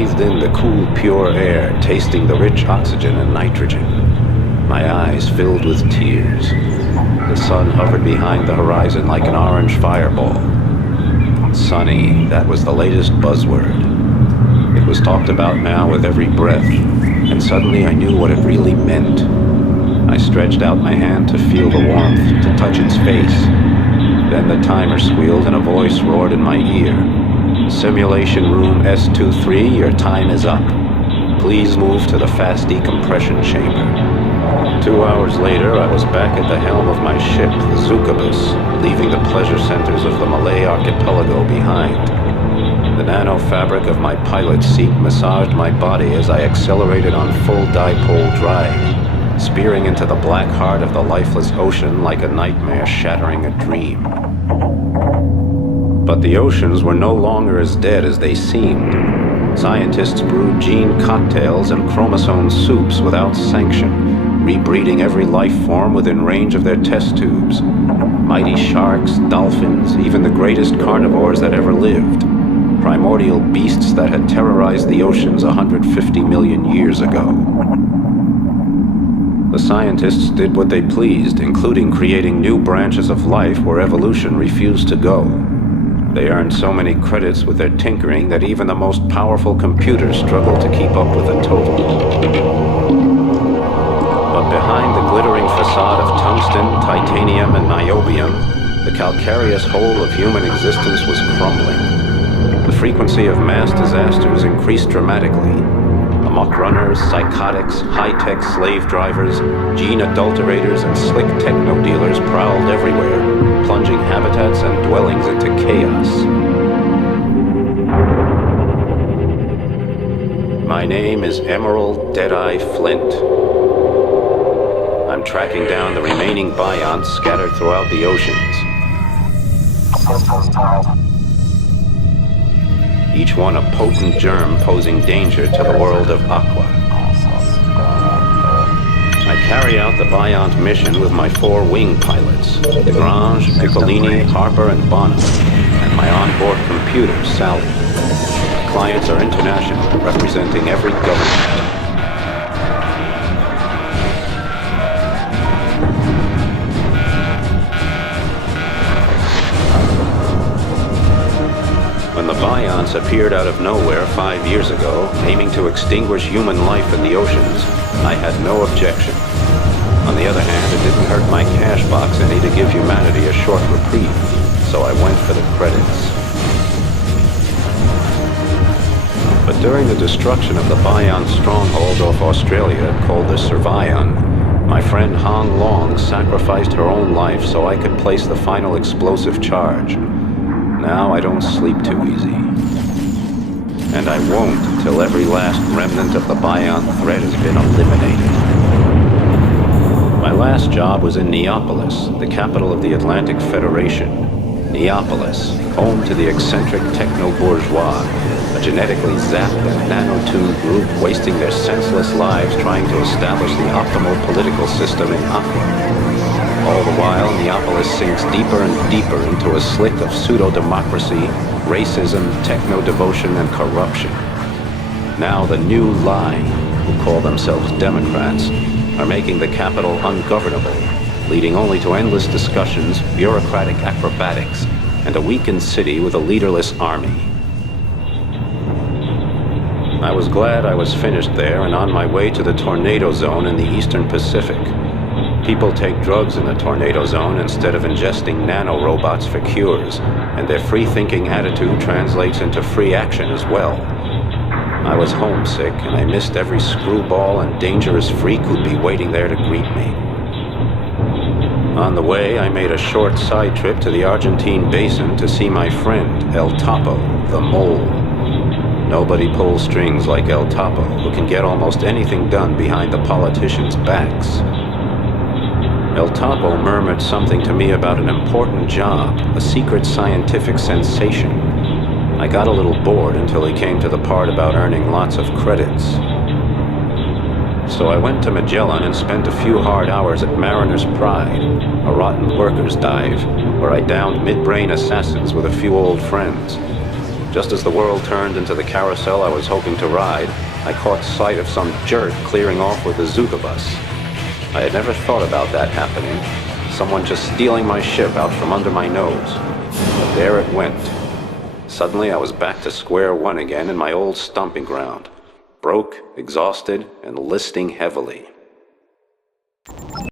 breathed in the cool, pure air, tasting the rich oxygen and nitrogen. My eyes filled with tears. The sun hovered behind the horizon like an orange fireball. Sunny, that was the latest buzzword. It was talked about now with every breath, and suddenly I knew what it really meant. I stretched out my hand to feel the warmth, to touch its face. Then the timer squealed and a voice roared in my ear. Simulation room S23, your time is up. Please move to the fast decompression chamber. 2 hours later, I was back at the helm of my ship, the Zukabus, leaving the pleasure centers of the Malay archipelago behind. The nano-fabric of my pilot's seat massaged my body as I accelerated on full dipole drive, spearing into the black heart of the lifeless ocean like a nightmare shattering a dream. But the oceans were no longer as dead as they seemed. Scientists brewed gene cocktails and chromosome soups without sanction, rebreeding every life form within range of their test tubes. Mighty sharks, dolphins, even the greatest carnivores that ever lived. Primordial beasts that had terrorized the oceans 150 million years ago. The scientists did what they pleased, including creating new branches of life where evolution refused to go. They earned so many credits with their tinkering that even the most powerful computers struggled to keep up with the total. But behind the glittering facade of tungsten, titanium, and niobium, the calcareous whole of human existence was crumbling. The frequency of mass disasters increased dramatically. Amok runners, psychotics, high-tech slave drivers, gene adulterators, and slick techno dealers prowled everywhere, plunging habitats and dwellings into chaos. My name is Emerald Deadeye Flint. I'm tracking down the remaining bionts scattered throughout the oceans. Each one a potent germ posing danger to the world of Aqua. I carry out the Biont mission with my 4 wing pilots, Desgrange, Piccolini, Harper, and Bonham, and my onboard computer, Sally. Clients are international, representing every government. When the Bionts appeared out of nowhere 5 years ago, aiming to extinguish human life in the oceans, I had no objection. On the other hand, it didn't hurt my cash box any to give humanity a short reprieve, so I went for the credits. But during the destruction of the Biont stronghold off Australia, called the Survion, my friend Hong Long sacrificed her own life so I could place the final explosive charge. Now I don't sleep too easy. And I won't until every last remnant of the Biont threat has been eliminated. My last job was in Neapolis, the capital of the Atlantic Federation. Neapolis, home to the eccentric techno-bourgeois, a genetically zapped and nanotuned group wasting their senseless lives trying to establish the optimal political system in Aqua. All the while, Neapolis sinks deeper and deeper into a slick of pseudo-democracy, racism, techno-devotion, and corruption. Now the new line, who call themselves Democrats, are making the capital ungovernable, leading only to endless discussions, bureaucratic acrobatics, and a weakened city with a leaderless army. I was glad I was finished there and on my way to the tornado zone in the Eastern Pacific. People take drugs in the tornado zone instead of ingesting nanorobots for cures, and their free-thinking attitude translates into free action as well. I was homesick, and I missed every screwball and dangerous freak who'd be waiting there to greet me. On the way, I made a short side trip to the Argentine basin to see my friend, El Topo, the Mole. Nobody pulls strings like El Topo, who can get almost anything done behind the politicians' backs. El Topo murmured something to me about an important job, a secret scientific sensation. I got a little bored until he came to the part about earning lots of credits. So I went to Magellan and spent a few hard hours at Mariner's Pride, a rotten workers' dive, where I downed mid-brain assassins with a few old friends. Just as the world turned into the carousel I was hoping to ride, I caught sight of some jerk clearing off with the Zuka bus. I had never thought about that happening. Someone just stealing my ship out from under my nose. But there it went. Suddenly I was back to square one again in my old stomping ground. Broke, exhausted, and listing heavily.